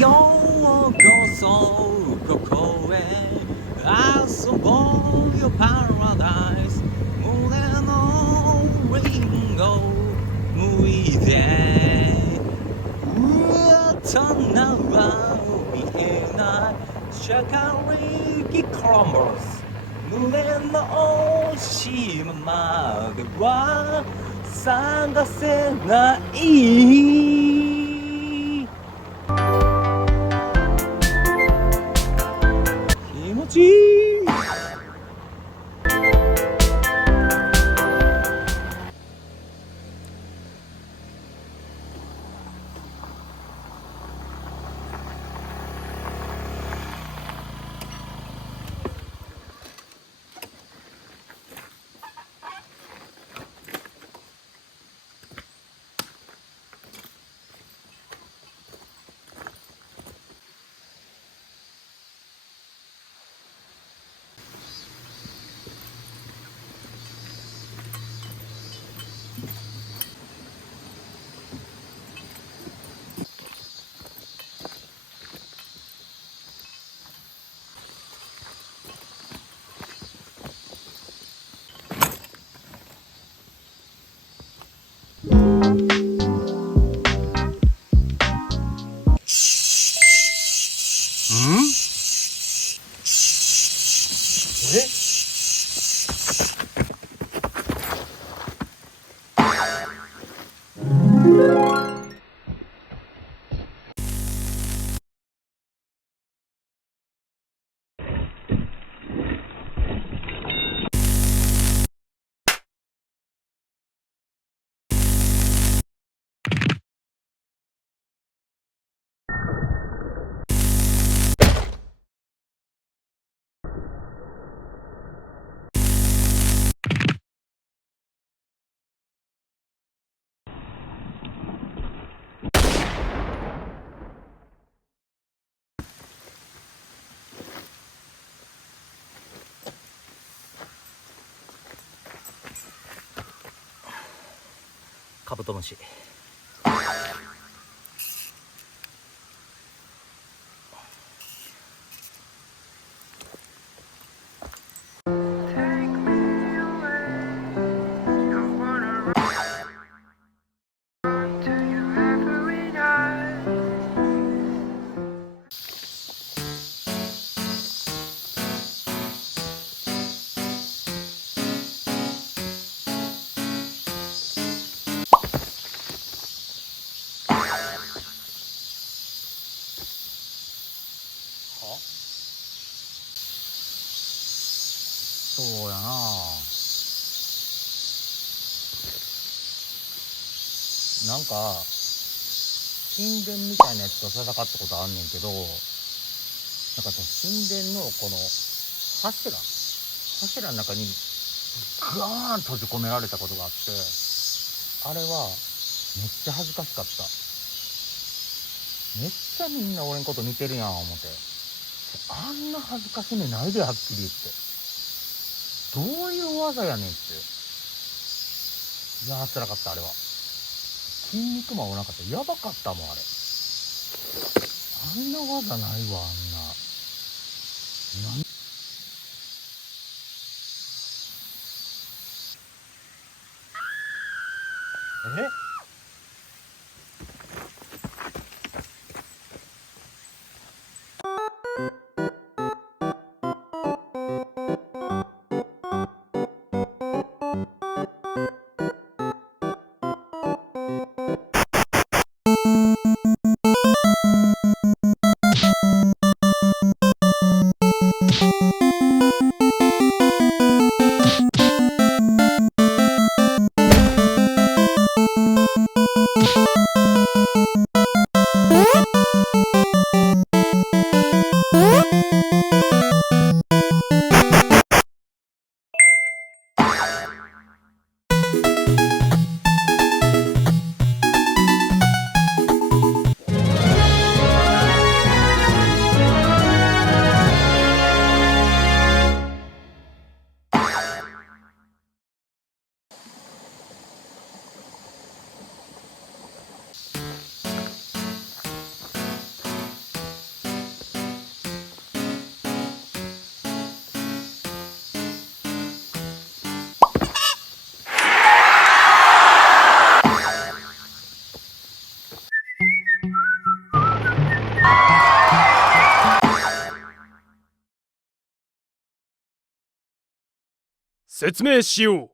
ようこそここへ遊ぼうよパラダイス、胸のリンゴ剥いで大人は見えないシャカリキクランブルス、胸の島までは探せない。気持ちいい。カブトムシ。そうやな、なんか神殿みたいなやつと戦ったことあんねんけど、なんかその神殿のこの柱の中にガーン閉じ込められたことがあって、あれはめっちゃ恥ずかしかった。めっちゃみんな俺のこと見てるやん思って、あんな恥ずかしめないで、はっきり言って。どういう技やねんって。いやー辛かった。あれは筋肉マンおらなかった。やばかったもんあれ。あんな技ないわ。あんな説明しよう。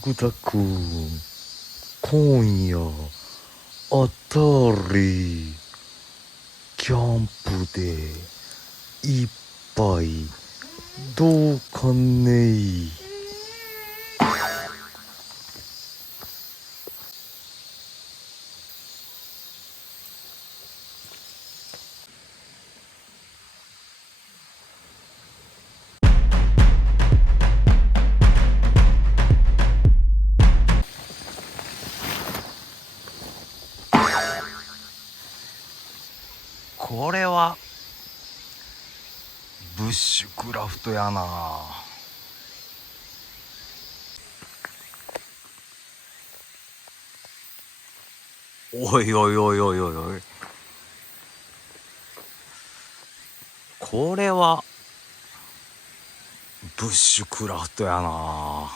グタくん、今夜あたりキャンプで一杯どうかね。これはブッシュクラフトやな。おいおいおいおいおいおい、これはブッシュクラフトやな。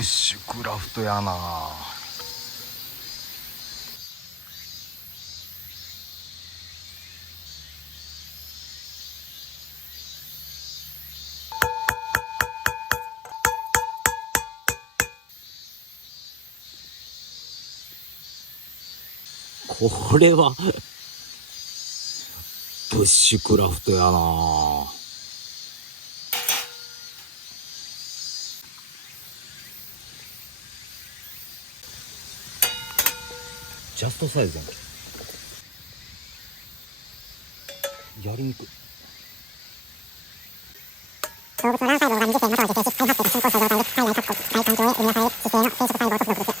ッシュクラフトやな。これはブッシュクラフトやな。ジャストサイズやんけ。やりにくい。動物の卵細胞が二次元または受精し、肺発生が進行した状態で体内各国大環境へ生み出される姿勢の生殖細胞と付属です。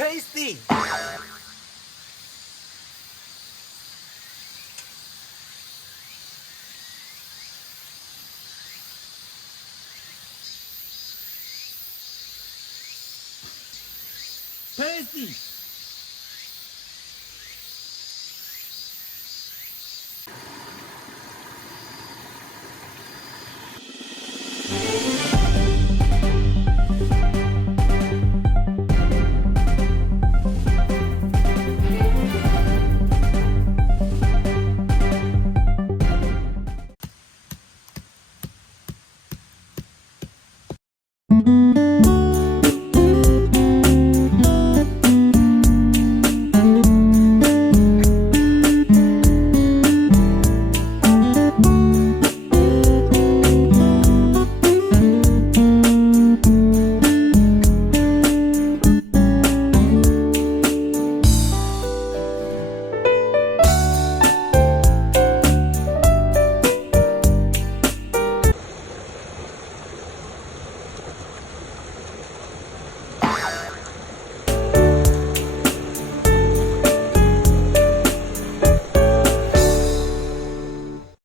テイスティー。テイスティー。